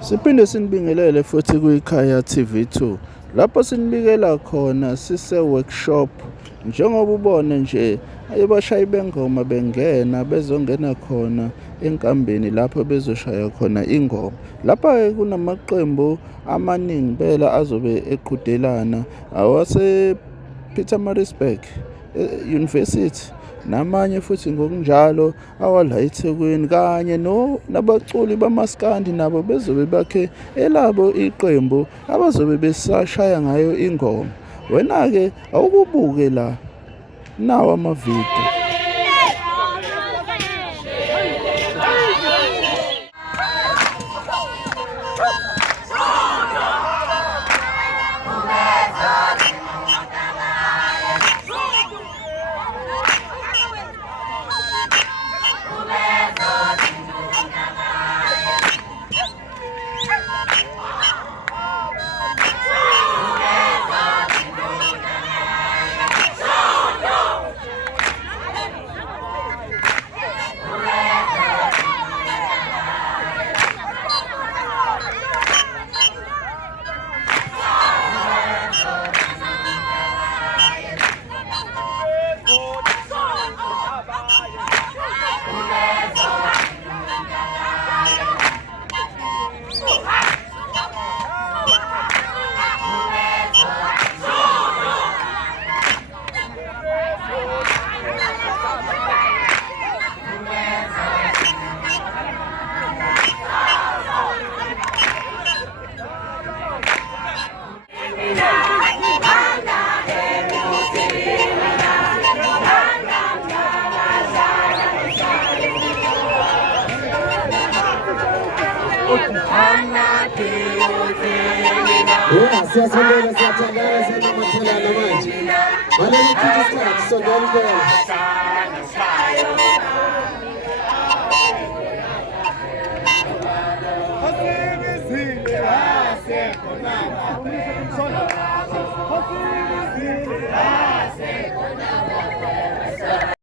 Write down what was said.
Siphinde sinibingelele futhi kwiKhaya TV2 lapho sinibikela khona sise-workshop. Njengoba ubone nje abashayi bengoma bengena bezongena khona enkambeni lapho bezoshaya khona ingoma. Lapha kunamaqembu amaningi impela azobe eqhudelana awase-Pietermaritzburg University namanye futhi ngokunjalo awala eThekwini kanye nabaculi bamaskandi nabo bezobe bakhe elabo iqembu abazobe besashaya ngayo ingoma. Wena-ke awukubuke la nawo amavidiyo. Siyasondela siyathandana siyanamathelana manje. Ngaleli kithi isikhathi sondela impela.